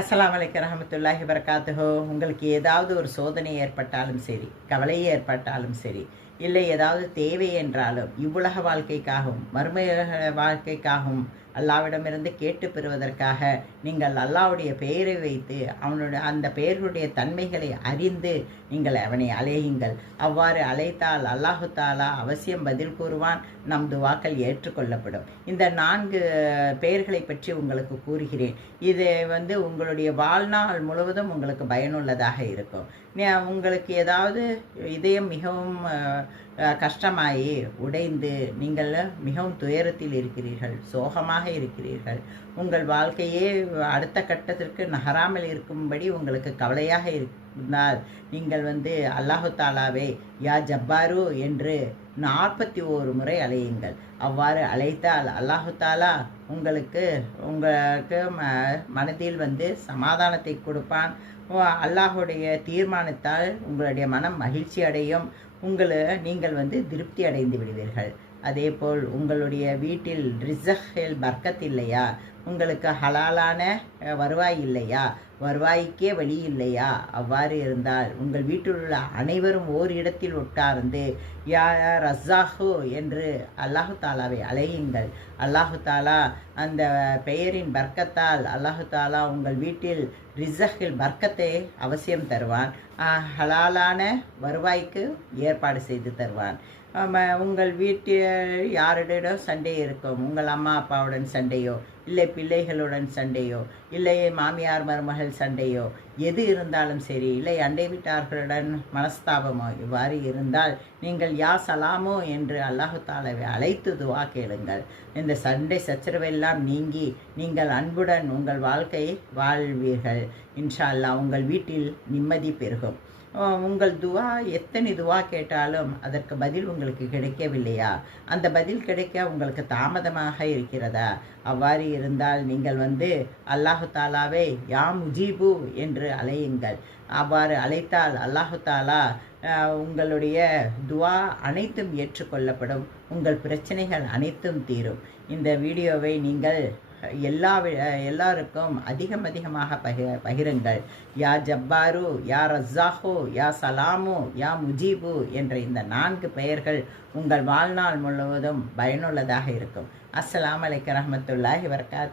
அஸ்ஸலாமு அலைக்கும் ரஹமத்துல்லாஹி வபரகாத்துஹு. உங்களுக்கு ஏதாவது ஒரு சோதனை ஏற்பட்டாலும் சரி, கவலை ஏற்பட்டாலும் சரி, இல்லை ஏதாவது தேவை என்றாலும், இவ்வுலக வாழ்க்கைக்காகவும் மறுமையுலக வாழ்க்கைக்காகவும் அல்லாவிடமிருந்து கேட்டு பெறுவதற்காக நீங்கள் அல்லாவுடைய பெயரை வைத்து அவனுடைய அந்த பெயர்களுடைய தன்மைகளை அறிந்து நீங்கள் அவனை அழையுங்கள். அவ்வாறு அழைத்தால் அல்லாஹு தாலா அவசியம் பதில் கூறுவான். நம் துவாக்கள் ஏற்றுக்கொள்ளப்படும். இந்த 4 பெயர்களை பற்றி உங்களுக்கு கூறுகிறேன். இது உங்களுடைய வாழ்நாள் முழுவதும் உங்களுக்கு பயனுள்ளதாக இருக்கும். உங்களுக்கு ஏதாவது இதயம் மிகவும் கஷ்டமாயி உடைந்து நீங்கள் மிகவும் துயரத்தில் இருக்கிறீர்கள், சோகமாக இருக்கிறீர்கள், உங்கள் வாழ்க்கையே அடுத்த கட்டத்திற்கு நகராமல் இருக்கும்படி உங்களுக்கு கவலையாக இருந்தால் நீங்கள் அல்லாஹு தாலாவை யா ஜப்பாரு என்று 41 முறை அழையுங்கள். அவ்வாறு அழைத்தால் அல்லாஹு தாலா உங்களுக்கு மனதில் சமாதானத்தை கொடுப்பான். அல்லாஹுடைய தீர்மானத்தால் உங்களுடைய மனம் மகிழ்ச்சி அடையும். நீங்கள் திருப்தி அடைந்து விடுவீர்கள். அதேபோல் உங்களுடைய வீட்டில் ரிசக்கில் பர்க்கத் இல்லையா, உங்களுக்கு ஹலாலான வருவாய் இல்லையா, வருவாய்க்கே வழி இல்லையா, அவ்வாறு இருந்தால் உங்கள் வீட்டில் உள்ள அனைவரும் ஓரிடத்தில் உட்கார்ந்து யா ரஸாஹு என்று அல்லாஹு தாலாவை அழையுங்கள். அல்லாஹு தாலா அந்த பெயரின் பர்க்கத்தால் அல்லாஹு தாலா உங்கள் வீட்டில் ரிசக்கில் பர்க்கத்தை அவசியம் தருவான். ஹலாலான வருவாய்க்கு ஏற்பாடு செய்து தருவான். உங்கள் வீட்டில் யாரிடம் சண்டை இருக்கும், உங்கள் அம்மா அப்பாவுடன் சண்டையோ, இல்லை பிள்ளைகளுடன் சண்டையோ, இல்லை மாமியார் மருமகள் சண்டையோ, எது இருந்தாலும் சரி, இல்லை அண்டை வீட்டார்களுடன் மனஸ்தாபமோ, இவ்வாறு இருந்தால் நீங்கள் யா சலாமோ என்று அல்லாஹு தாலாவை அழைத்து துவா கேளுங்கள். இந்த சண்டை சச்சரவெல்லாம் நீங்கி நீங்கள் அன்புடன் உங்கள் வாழ்க்கையை வாழ்வீர்கள். இன்ஷா அல்லாஹ் உங்கள் வீட்டில் நிம்மதி பெருகும். உங்கள் துவா எத்தனை துவா கேட்டாலும் அதற்கு பதில் உங்களுக்கு கிடைக்கவில்லையா, அந்த பதில் கிடைக்க உங்களுக்கு தாமதமாக இருக்கிறதா, அவ்வாறு இருந்தால் நீங்கள் அல்லாஹு தாலாவை யா முஜீபு என்று அழையுங்கள். அவ்வாறு அழைத்தால் அல்லாஹு தாலா உங்களுடைய துவா அனைத்தும் ஏற்றுக்கொள்ளப்படும். உங்கள் பிரச்சனைகள் அனைத்தும் தீரும். இந்த வீடியோவை நீங்கள் எல்லாருக்கும் அதிகமாக பகிருங்கள். யா ஜப்பாரு, யா ரஸாஹு, யா சலாமு, யா முஜீபு என்ற இந்த 4 பெயர்கள் உங்கள் வாழ்நாள் முழுவதும் பயனுள்ளதாக இருக்கும். அஸ்ஸலாமு அலைக்கும் ரஹ்மத்துல்லாஹி வபரகாத்துஹு.